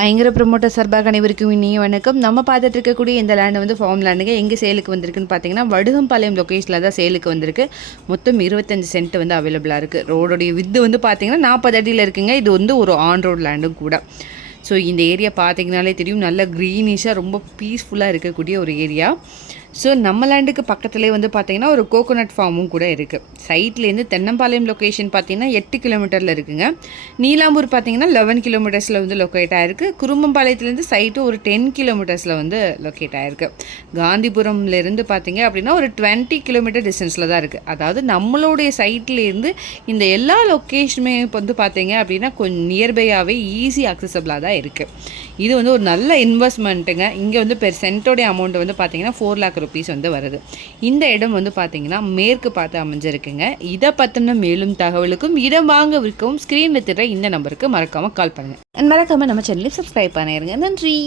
ஐங்கர promoter சார்பாக அனைவருக்கும் இனிய வணக்கம். நம்ம பார்த்துட்டு இருக்கக்கூடிய இந்த லேண்டு வந்து ஃபார்ம் லேண்டுங்க. எங்கே சேலுக்கு வந்திருக்குன்னு பார்த்தீங்கன்னா வடுகம்பாளையம் லொக்கேஷனில் தான் சேலுக்கு வந்திருக்கு. மொத்தம் 25 சென்ட் வந்து அவைலபிளாக இருக்குது. ரோடோடைய வித்து வந்து பார்த்தீங்கன்னா 40 அடியில் இருக்குங்க. இது வந்து ஒரு ஆன் ரோட் லேண்டும் கூட. ஸோ இந்த ஏரியா பார்த்தீங்கனாலே தெரியும், நல்ல க்ரீனிஷாக ரொம்ப பீஸ்ஃபுல்லாக இருக்கக்கூடிய ஒரு ஏரியா. ஸோ நம்ம லேண்டுக்கு பக்கத்துலேயே வந்து பார்த்திங்கன்னா ஒரு கோகோனட் ஃபார்மும் கூட இருக்குது. சைட்லேருந்து தென்னம்பாளையம் லொக்கேஷன் பார்த்திங்கன்னா 8 கிலோமீட்டரில் இருக்குங்க. நீலாம்பூர் பார்த்திங்கன்னா 11 கிலோமீட்டர்ஸில் வந்து லொக்கேட் ஆகிருக்கு. குரும்பம்பாளையத்துலேருந்து சைட்டு ஒரு 10 கிலோமீட்டர்ஸில் வந்து லொக்கேட் ஆகிருக்கு. காந்திபுரம்லேருந்து பார்த்திங்க அப்படின்னா ஒரு 20 கிலோமீட்டர் டிஸ்டன்ஸில் தான் இருக்குது. அதாவது நம்மளுடைய சைட்லேருந்து இந்த எல்லா லொக்கேஷனுமே இப்போ வந்து பார்த்திங்க அப்படின்னா கொஞ்சம் நியர்பையாகவே ஈஸி அக்சசபிளாக தான் இருக்குது. இது வந்து ஒரு நல்ல இன்வெஸ்ட்மெண்ட்டுங்க. இங்கே வந்து பெர் சென்ட்டோடைய அமௌண்ட் வந்து பார்த்திங்கன்னா 4 lakh rupees வந்து வருது. இந்த இடம் வந்து பார்த்தீங்கன்னா மேற்கு பார்த்து அமைஞ்சிருக்குங்க. இதை பற்றின மேலும் தகவலுக்கும் இடம் வாங்க விற்கவும் ஸ்க்ரீனில் திற இந்த நம்பருக்கு மறக்காமல் கால் பண்ணுங்கள். மறக்காமல் நம்ம சேனலை சப்ஸ்கிரைப் பண்ணிடுங்க. நன்றி.